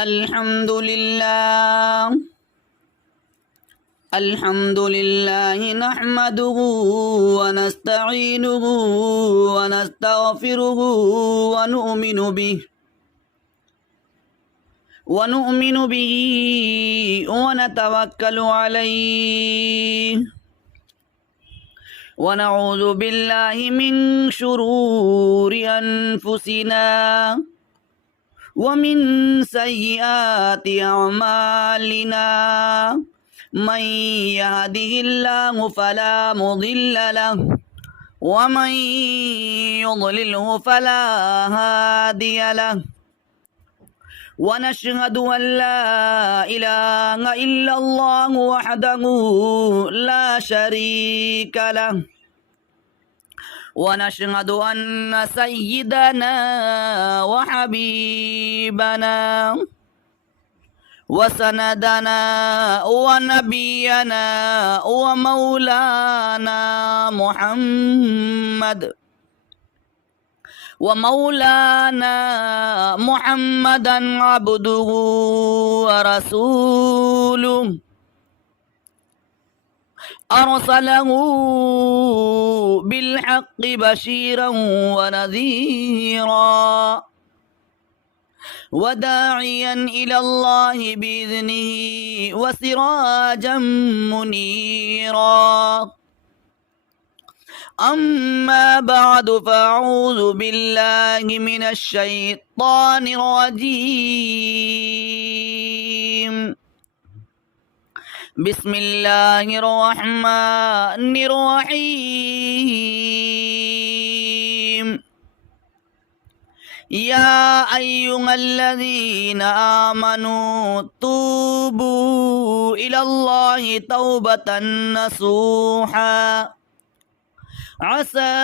الحمد لله نحمده ونستعينه ونستغفره ونؤمن به ونتوكل عليه ونعوذ بالله من شرور أنفسنا ومن سيئات أعمالنا من يهده الله فلا مضل له ومن يضلله فلا هادي له ونشهد أن لا إله إلا الله وحده لا شريك له ونشهد أن سيدنا وحبيبنا وسندنا ونبينا ومولانا محمدا عبده ورسوله أرسله بالحق بشيرا ونذيرا وداعيا إلى الله بإذنه وسراجا منيرا أما بعد فأعوذ بالله من الشيطان الرجيم بسم الله الرحمن الرحيم يا أيها الذين آمنوا توبوا إلى الله توبة نصوحا عسى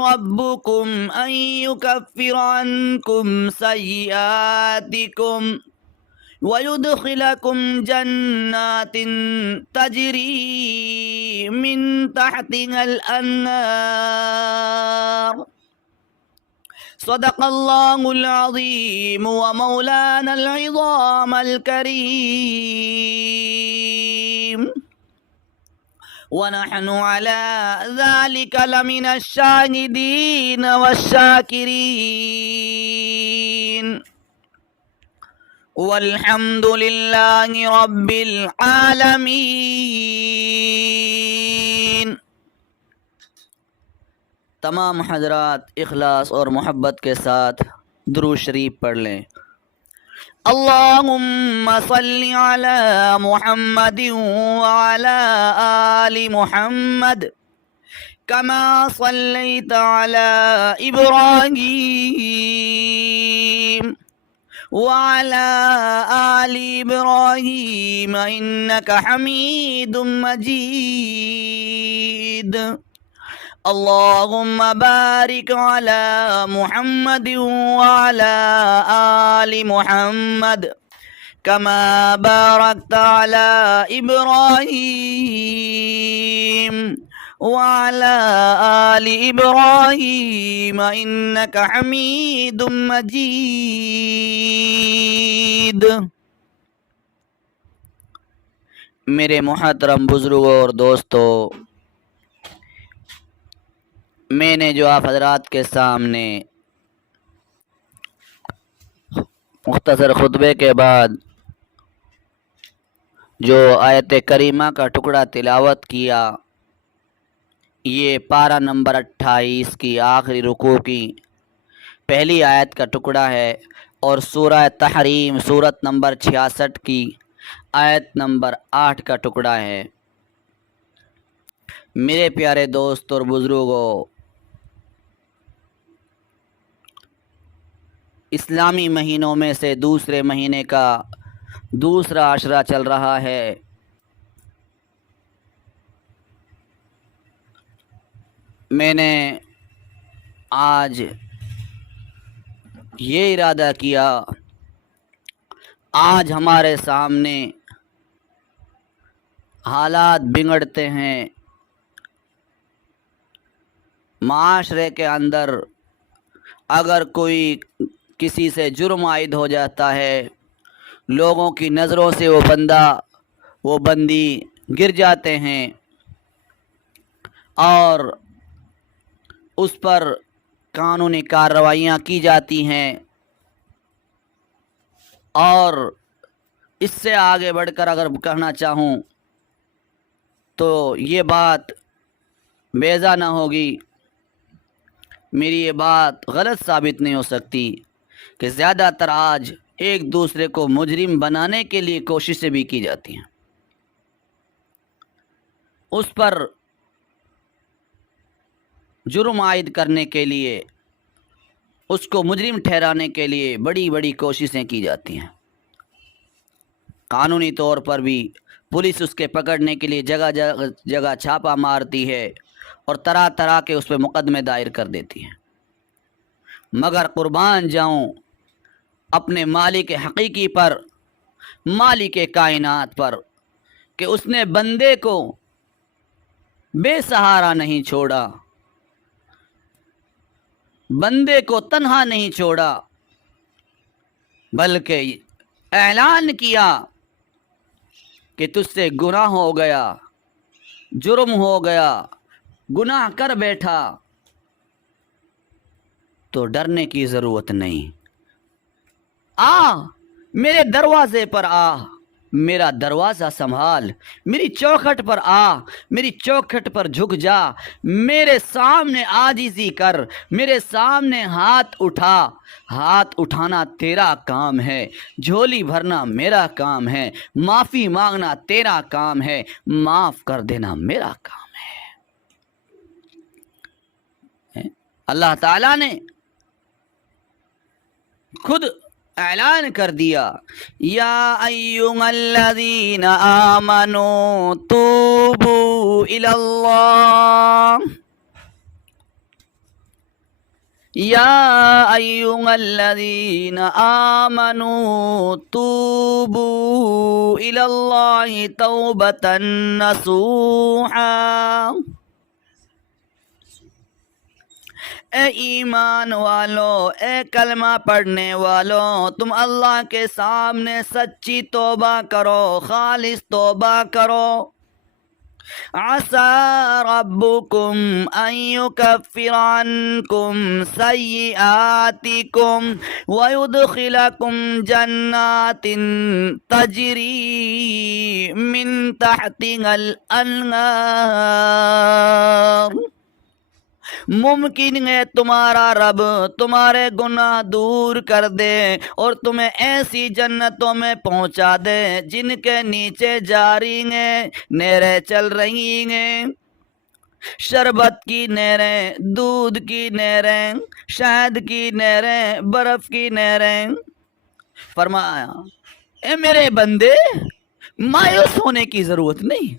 ربكم أن يكفر عنكم سيئاتكم ويدخلكم جنات تجري من تحتها الأنهار صدق الله العظيم ومولانا العظام الكريم ونحن على ذلك لمن الشاهدين والشاكرين والحمد لله رب العالمين. تمام حضرات اخلاص اور محبت کے ساتھ درود شریف پڑھ لیں. اللهم صل على محمد وعلى آل محمد كما صليت على إبراهيم وعلى آل إبراهيم إنك حميد مجيد. اللهم بارك على محمد وعلى آل محمد كما باركت على إبراهيم وعلى آل إبراهيم إنك حميد مجيد. میرے محترم بزرگوں اور دوستو، میں نے جو آپ حضرات کے سامنے مختصر خطبے کے بعد جو آیت کریمہ کا ٹکڑا تلاوت کیا، یہ پارہ نمبر 28 کی آخری رکوع کی پہلی آیت کا ٹکڑا ہے اور سورہ تحریم سورت نمبر 66 کی آیت نمبر 8 کا ٹکڑا ہے. میرے پیارے دوست اور بزرگوں، اسلامی مہینوں میں سے دوسرے مہینے کا دوسرا عشرہ چل رہا ہے. میں نے آج یہ ارادہ کیا، آج ہمارے سامنے حالات بگڑتے ہیں، معاشرے کے اندر اگر کوئی کسی سے جرم عائد ہو جاتا ہے لوگوں کی نظروں سے وہ بندی گر جاتے ہیں اور اس پر قانونی کارروائیاں کی جاتی ہیں۔ اور اس سے آگے بڑھ کر اگر کہنا چاہوں تو یہ بات بیضا نہ ہوگی، میری یہ بات غلط ثابت نہیں ہو سکتی کہ زیادہ تر آج ایک دوسرے کو مجرم بنانے کے لیے کوششیں بھی کی جاتی ہیں، اس پر جرم عائد کرنے کے لیے، اس کو مجرم ٹھہرانے کے لیے بڑی بڑی کوششیں کی جاتی ہیں۔ قانونی طور پر بھی پولیس اس کے پکڑنے کے لیے جگہ جگہ چھاپہ مارتی ہے اور طرح طرح کے اس پہ مقدمے دائر کر دیتی ہے، مگر قربان جاؤں اپنے مالک حقیقی پر، مالک کائنات پر، کہ اس نے بندے کو بے سہارا نہیں چھوڑا، بندے کو تنہا نہیں چھوڑا، بلکہ اعلان کیا کہ تجھ سے گناہ ہو گیا، جرم ہو گیا، گناہ کر بیٹھا، تو ڈرنے کی ضرورت نہیں، میرے دروازے پر میرا دروازہ سنبھال، میری چوکھٹ پر میری چوکھٹ پر جھک جا، میرے سامنے عاجزی کر، میرے سامنے ہاتھ اٹھا، ہاتھ اٹھانا تیرا کام ہے، جھولی بھرنا میرا کام ہے، معافی مانگنا تیرا کام ہے، معاف کر دینا میرا کام ہے۔ اللہ تعالیٰ نے خود اعلان کر دیا، یا ایھا الذین آمنوا توبوا الی اللہ، یا ایھا الذین آمنوا توبوا الی اللہ توبۃ نصوحا، اے ایمان والو، اے کلمہ پڑھنے والو، تم اللہ کے سامنے سچی توبہ کرو، خالص توبہ کرو۔ عسى ربكم أن يكفر عنكم سيئاتكم ويدخلكم جنات تجري من تحتها الأنهار، ممکن ہے تمہارا رب تمہارے گناہ دور کر دے اور تمہیں ایسی جنتوں میں پہنچا دے جن کے نیچے جاری نہریں چل رہی ہیں، شربت کی نہریں، دودھ کی نہریں، شہد کی نہریں، برف کی نہریں۔ فرمایا اے میرے بندے، مایوس ہونے کی ضرورت نہیں،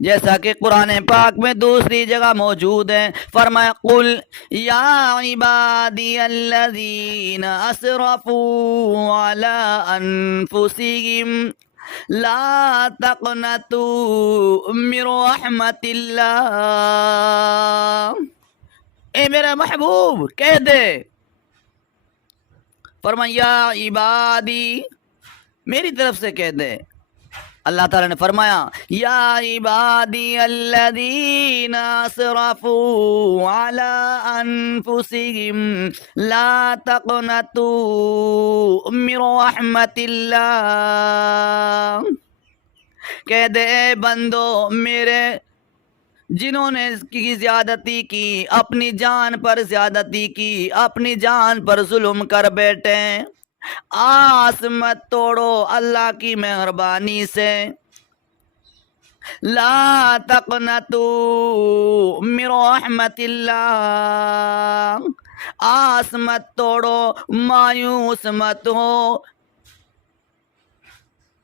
جیسا کہ قرآن پاک میں دوسری جگہ موجود ہے، فرمایا قل یا عبادی الذین اسرفوا علی انفسہم لا تقنطوا من رحمت اللہ، اے میرا محبوب کہہ دے، فرمایا یا عبادی، میری طرف سے کہہ دے۔ اللہ تعالیٰ نے فرمایا یا عبادی الذین اسرفوا علی انفسہم لا تقنطوا من رحمت اللہ، کہہ دے اے بندو میرے، جنہوں نے کی زیادتی کی، اپنی جان پر زیادتی کی، اپنی جان پر ظلم کر بیٹھے، آس مت توڑو اللہ کی مہربانی سے، لا تقنطوا من رحمت اللہ، آس مت توڑو، مایوس مت ہو،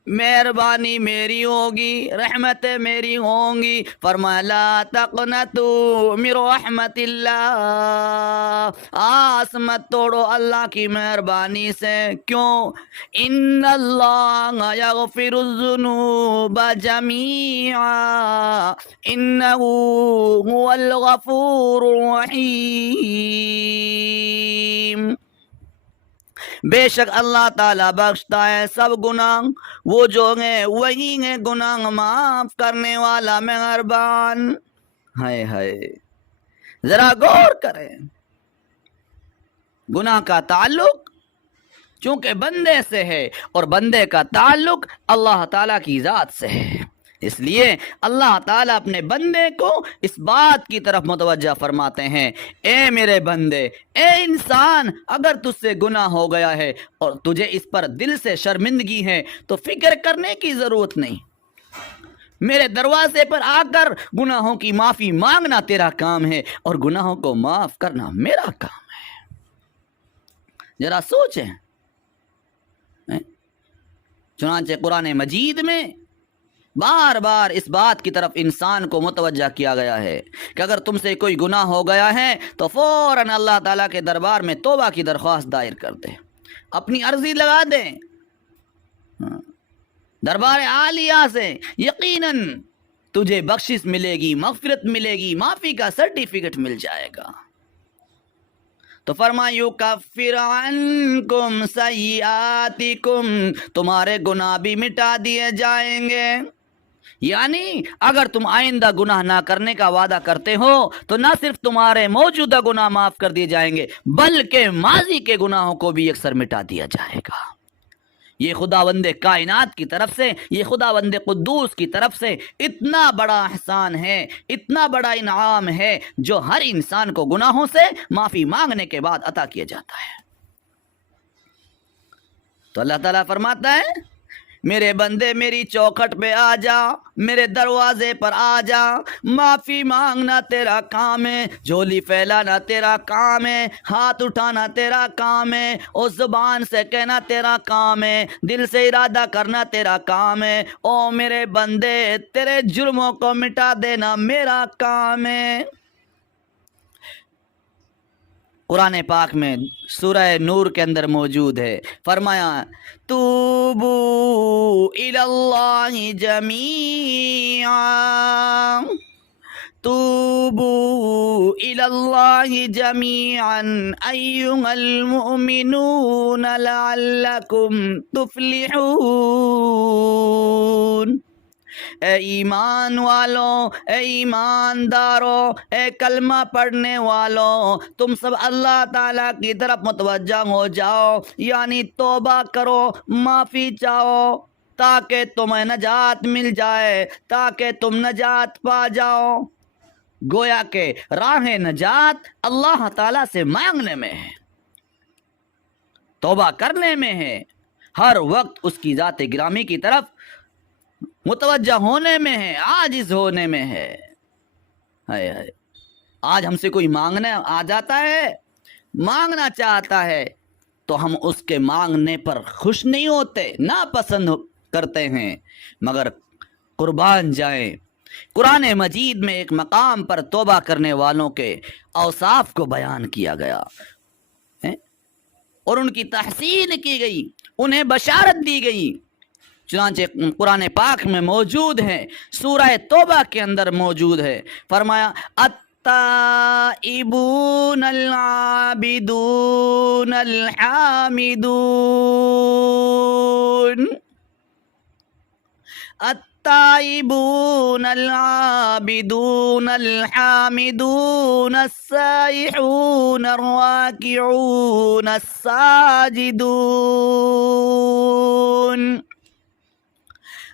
مہربانی میری ہوگی، رحمتیں میری ہوں گی۔ فرمایا لا تقنطوا من رحمت اللہ، آس مت توڑو اللہ کی مہربانی سے، کیوں؟ ان اللہ یغفر الذنوب جمیعا انہ هو الغفور الرحیم، بے شک اللہ تعالیٰ بخشتا ہے سب گناہ، وہ جو ہے وہی ہے گناہ معاف کرنے والا مہربان۔ ہائے ہائے، ذرا غور کریں، گناہ کا تعلق چونکہ بندے سے ہے اور بندے کا تعلق اللہ تعالیٰ کی ذات سے ہے، اس لیے اللہ تعالیٰ اپنے بندے کو اس بات کی طرف متوجہ فرماتے ہیں، اے میرے بندے، اے انسان، اگر تجھ سے گناہ ہو گیا ہے اور تجھے اس پر دل سے شرمندگی ہے تو فکر کرنے کی ضرورت نہیں، میرے دروازے پر آ کر گناہوں کی معافی مانگنا تیرا کام ہے اور گناہوں کو معاف کرنا میرا کام ہے۔ ذرا سوچیں، چنانچہ قرآن مجید میں بار بار اس بات کی طرف انسان کو متوجہ کیا گیا ہے کہ اگر تم سے کوئی گناہ ہو گیا ہے تو فوراً اللہ تعالیٰ کے دربار میں توبہ کی درخواست دائر کر دیں، اپنی عرضی لگا دیں دربار عالیہ سے، یقیناً تجھے بخشش ملے گی، مغفرت ملے گی، معافی کا سرٹیفکیٹ مل جائے گا۔ تو فرمایا یکفر عنکم سیئاتکم، تمہارے گناہ بھی مٹا دیے جائیں گے، یعنی اگر تم آئندہ گناہ نہ کرنے کا وعدہ کرتے ہو تو نہ صرف تمہارے موجودہ گناہ معاف کر دیے جائیں گے بلکہ ماضی کے گناہوں کو بھی یکسر مٹا دیا جائے گا۔ یہ خداوند کائنات کی طرف سے، یہ خداوند قدوس کی طرف سے اتنا بڑا احسان ہے، اتنا بڑا انعام ہے جو ہر انسان کو گناہوں سے معافی مانگنے کے بعد عطا کیا جاتا ہے۔ تو اللہ تعالیٰ فرماتا ہے، میرے بندے میری چوکھٹ پہ آ جا، میرے دروازے پر آ جا، معافی مانگنا تیرا کام ہے، جھولی پھیلانا تیرا کام ہے، ہاتھ اٹھانا تیرا کام ہے، اور زبان سے کہنا تیرا کام ہے، دل سے ارادہ کرنا تیرا کام ہے۔ او میرے بندے، تیرے جرموں کو مٹا دینا میرا کام ہے۔ قرآن پاک میں سورہ نور کے اندر موجود ہے، فرمایا توبو الی اللہ جمیعا، توبو الی اللہ جمیعا ایھا المؤمنون لعلکم تفلحون۔ اے ایمان والوں، اے ایمانداروں، اے کلمہ پڑھنے والوں، تم سب اللہ تعالیٰ کی طرف متوجہ ہو جاؤ، یعنی توبہ کرو، معافی چاہو تاکہ تمہیں نجات مل جائے، تاکہ تم نجات پا جاؤ۔ گویا کہ راہ نجات اللہ تعالیٰ سے مانگنے میں ہے، توبہ کرنے میں ہے، ہر وقت اس کی ذات گرامی کی طرف متوجہ ہونے میں ہے، عاجز ہونے میں ہے۔ آج ہم سے کوئی مانگنے آ جاتا ہے، مانگنا چاہتا ہے تو ہم اس کے مانگنے پر خوش نہیں ہوتے، ناپسند کرتے ہیں، مگر قربان جائیں، قرآن مجید میں ایک مقام پر توبہ کرنے والوں کے اوصاف کو بیان کیا گیا اور ان کی تحسین کی گئی، انہیں بشارت دی گئی۔ چنانچہ قرآن پاک میں موجود ہے، سورہ توبہ کے اندر موجود ہے، فرمایا التائبون العابدون الحامدون، التائبون العابدون الحامدون السائحون الراكعون الساجدون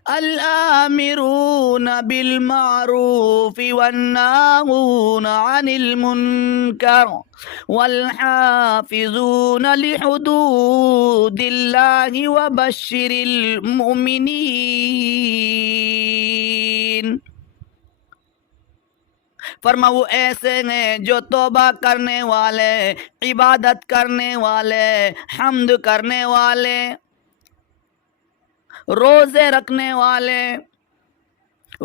الآمرون بالمعروف والناهون عن المنكر والحافظون لحدود الله وبشر المؤمنين۔ فرما وہ ایسے ہیں جو توبہ کرنے والے، عبادت کرنے والے، حمد کرنے والے، روزے رکھنے والے،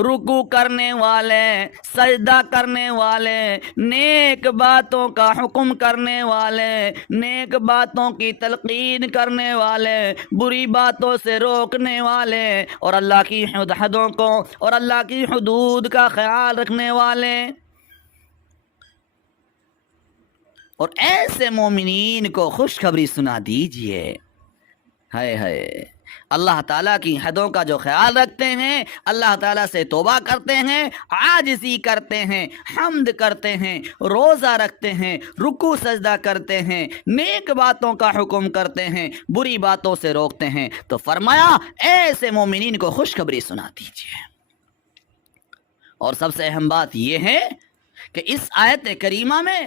رکوع کرنے والے، سجدہ کرنے والے، نیک باتوں کا حکم کرنے والے، نیک باتوں کی تلقین کرنے والے، بری باتوں سے روکنے والے، اور اللہ کی حدوں کو اور اللہ کی حدود کا خیال رکھنے والے، اور ایسے مومنین کو خوشخبری سنا دیجئے۔ ہائے ہائے، اللہ تعالیٰ کی حدوں کا جو خیال رکھتے ہیں، اللہ تعالیٰ سے توبہ کرتے ہیں، عاجزی کرتے ہیں، حمد کرتے ہیں، روزہ رکھتے ہیں، رکوع سجدہ کرتے ہیں، نیک باتوں کا حکم کرتے ہیں، بری باتوں سے روکتے ہیں، تو فرمایا ایسے مومنین کو خوشخبری سنا دیجیے۔ اور سب سے اہم بات یہ ہے کہ اس آیت کریمہ میں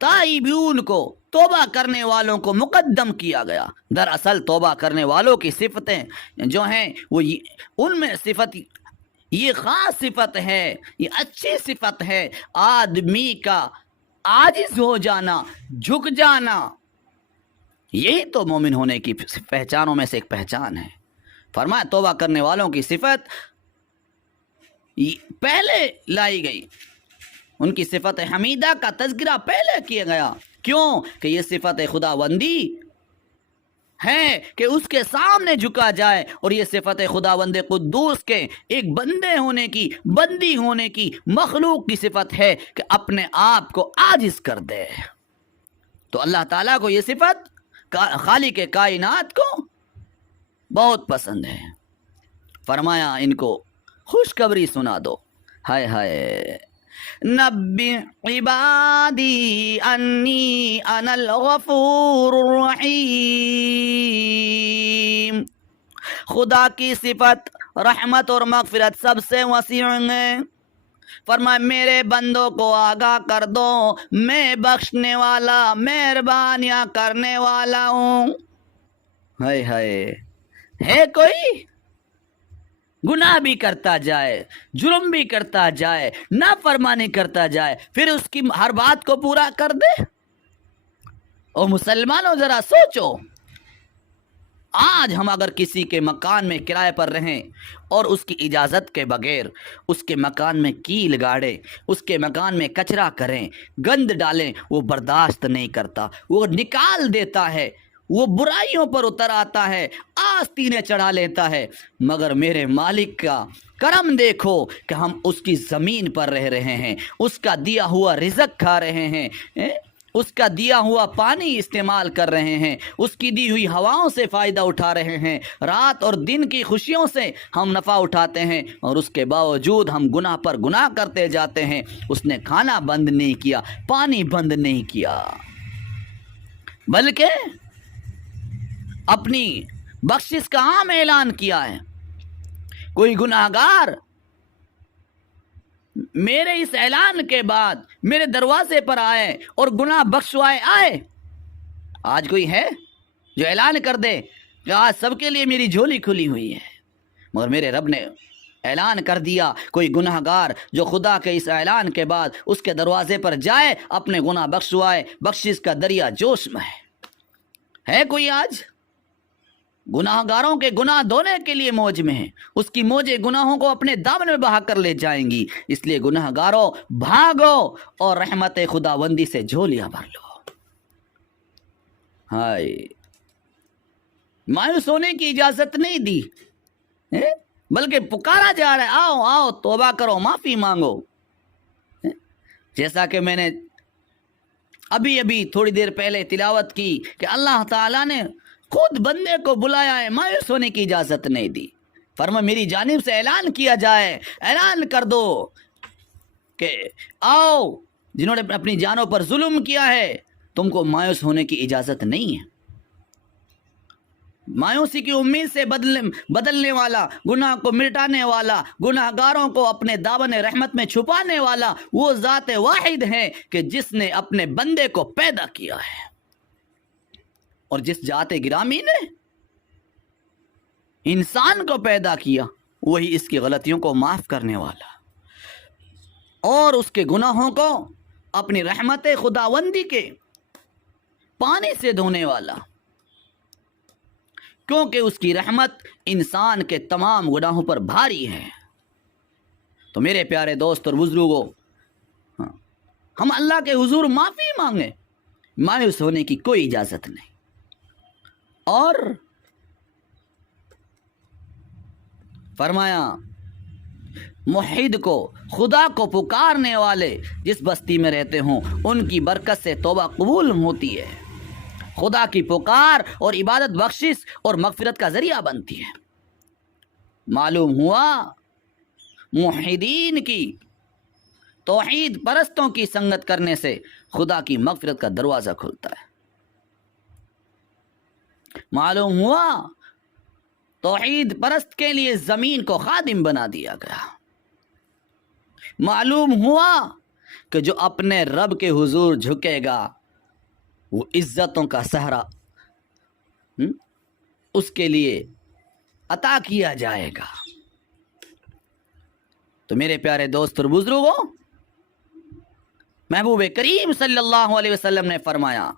تائبون کو، توبہ کرنے والوں کو مقدم کیا گیا۔ دراصل توبہ کرنے والوں کی صفتیں جو ہیں وہ ان میں صفت، یہ خاص صفت ہے، یہ اچھی صفت ہے، آدمی کا عاجز ہو جانا، جھک جانا، یہی تو مومن ہونے کی پہچانوں میں سے ایک پہچان ہے۔ فرمایا توبہ کرنے والوں کی صفت پہلے لائی گئی، ان کی صفت حمیدہ کا تذکرہ پہلے کیا گیا۔ کیوں کہ یہ صفت خداوندی ہے کہ اس کے سامنے جھکا جائے، اور یہ صفت خداوند قدوس کے ایک بندے ہونے کی، بندی ہونے کی، مخلوق کی صفت ہے کہ اپنے آپ کو عاجز کر دے۔ تو اللہ تعالیٰ کو یہ صفت خالق کائنات کو بہت پسند ہے۔ فرمایا ان کو خوشخبری سنا دو۔ ہائے ہائے، نبی عبادی انی انا الغفور الرحیم۔ خدا کی صفت رحمت اور مغفرت سب سے وسیع ہے۔ فرمائے میرے بندوں کو آگاہ کر دو، میں بخشنے والا، مہربانیاں کرنے والا ہوں۔ ہائے ہائے، ہے کوئی گناہ بھی کرتا جائے، جرم بھی کرتا جائے، نافرمانی کرتا جائے، پھر اس کی ہر بات کو پورا کر دے؟ او مسلمانوں ذرا سوچو، آج ہم اگر کسی کے مکان میں کرائے پر رہیں اور اس کی اجازت کے بغیر اس کے مکان میں کیل گاڑیں، اس کے مکان میں کچرا کریں، گند ڈالیں، وہ برداشت نہیں کرتا، وہ نکال دیتا ہے، وہ برائیوں پر اتر آتا ہے، آستینیں چڑھا لیتا ہے۔ مگر میرے مالک کا کرم دیکھو کہ ہم اس کی زمین پر رہ رہے ہیں، اس کا دیا ہوا رزق کھا رہے ہیں، اس کا دیا ہوا پانی استعمال کر رہے ہیں، اس کی دی ہوئی ہواؤں سے فائدہ اٹھا رہے ہیں، رات اور دن کی خوشیوں سے ہم نفع اٹھاتے ہیں، اور اس کے باوجود ہم گناہ پر گناہ کرتے جاتے ہیں۔ اس نے کھانا بند نہیں کیا، پانی بند نہیں کیا، بلکہ اپنی بخشش کا عام اعلان کیا ہے۔ کوئی گناہگار میرے اس اعلان کے بعد میرے دروازے پر آئے اور گناہ بخشوائے آئے، آج کوئی ہے جو اعلان کر دے کہ آج سب کے لیے میری جھولی کھلی ہوئی ہے؟ مگر میرے رب نے اعلان کر دیا، کوئی گناہگار جو خدا کے اس اعلان کے بعد اس کے دروازے پر جائے، اپنے گناہ بخشوائے، بخشش کا دریا جوش میں ہے کوئی آج؟ گناہگاروں کے گناہ دھونے کے لیے موج میں ہے، اس کی موجیں گناہوں کو اپنے دامن میں بہا کر لے جائیں گی۔ اس لیے گناہگاروں بھاگو اور رحمت خداوندی سے جھولیاں بھر لو۔ ہائے، مایوس ہونے کی اجازت نہیں دی، بلکہ پکارا جا رہا ہے، آؤ آؤ توبہ کرو، معافی مانگو۔ جیسا کہ میں نے ابھی تھوڑی دیر پہلے تلاوت کی کہ اللہ تعالیٰ نے خود بندے کو بلایا ہے، مایوس ہونے کی اجازت نہیں دی۔ فرمایا میری جانب سے اعلان کیا جائے، اعلان کر دو کہ آؤ، جنہوں نے اپنی جانوں پر ظلم کیا ہے، تم کو مایوس ہونے کی اجازت نہیں ہے۔ مایوسی کی امید سے بدلنے والا، گناہ کو مٹانے والا، گناہ گاروں کو اپنے دامن رحمت میں چھپانے والا وہ ذات واحد ہے کہ جس نے اپنے بندے کو پیدا کیا ہے، اور جس ذات گرامی نے انسان کو پیدا کیا وہی اس کی غلطیوں کو معاف کرنے والا اور اس کے گناہوں کو اپنی رحمت خداوندی کے پانی سے دھونے والا، کیونکہ اس کی رحمت انسان کے تمام گناہوں پر بھاری ہے۔ تو میرے پیارے دوست اور بزرگوں، ہم اللہ کے حضور معافی مانگیں، مایوس ہونے کی کوئی اجازت نہیں۔ اور فرمایا موحد کو, خدا کو پکارنے والے جس بستی میں رہتے ہوں ان کی برکت سے توبہ قبول ہوتی ہے, خدا کی پکار اور عبادت بخشش اور مغفرت کا ذریعہ بنتی ہے. معلوم ہوا موحدین کی, توحید پرستوں کی سنگت کرنے سے خدا کی مغفرت کا دروازہ کھلتا ہے. معلوم ہوا توحید پرست کے لیے زمین کو خادم بنا دیا گیا. معلوم ہوا کہ جو اپنے رب کے حضور جھکے گا وہ عزتوں کا سہرا اس کے لیے عطا کیا جائے گا. تو میرے پیارے دوست اور بزرگوں, محبوب کریم صلی اللہ علیہ وسلم نے فرمایا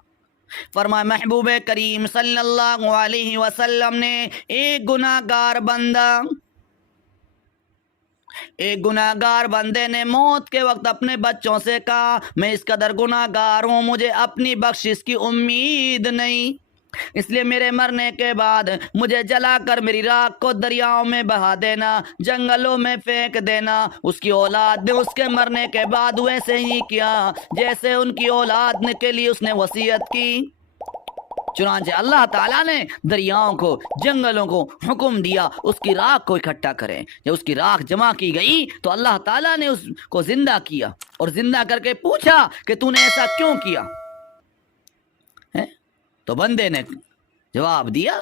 محبوب کریم صلی اللہ علیہ وسلم نے ایک گناہگار بندے نے موت کے وقت اپنے بچوں سے کہا, میں اس قدر گناہگار ہوں, مجھے اپنی بخشش کی امید نہیں, اس لیے میرے مرنے کے بعد مجھے جلا کر میری راکھ کو دریاؤں میں بہا دینا, جنگلوں میں پھینک دینا. اس کی اولاد نے اس کے مرنے کے بعد ویسے ہی کیا جیسے ان کی اولاد نے کے لیے اس نے وصیت کی. چنانچہ اللہ تعالیٰ نے دریاؤں کو, جنگلوں کو حکم دیا اس کی راکھ کو اکٹھا کریں. جب اس کی راکھ جمع کی گئی تو اللہ تعالیٰ نے اس کو زندہ کیا اور زندہ کر کے پوچھا کہ تو نے ایسا کیوں کیا؟ تو بندے نے جواب دیا,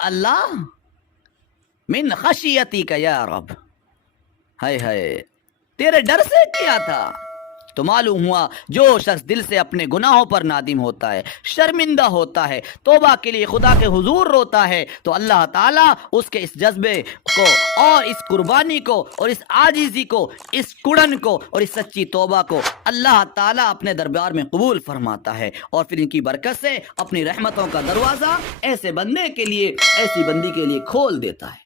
اللہ من خشیتی کا یا رب, ہائے تیرے ڈر سے کیا تھا. تو معلوم ہوا جو شخص دل سے اپنے گناہوں پر نادم ہوتا ہے, شرمندہ ہوتا ہے, توبہ کے لیے خدا کے حضور روتا ہے, تو اللہ تعالیٰ اس کے اس جذبے کو اور اس قربانی کو اور اس عاجزی کو, اس کڑن کو اور اس سچی توبہ کو اللہ تعالیٰ اپنے دربار میں قبول فرماتا ہے, اور پھر ان کی برکت سے اپنی رحمتوں کا دروازہ ایسے بندے کے لیے, ایسی بندی کے لیے کھول دیتا ہے.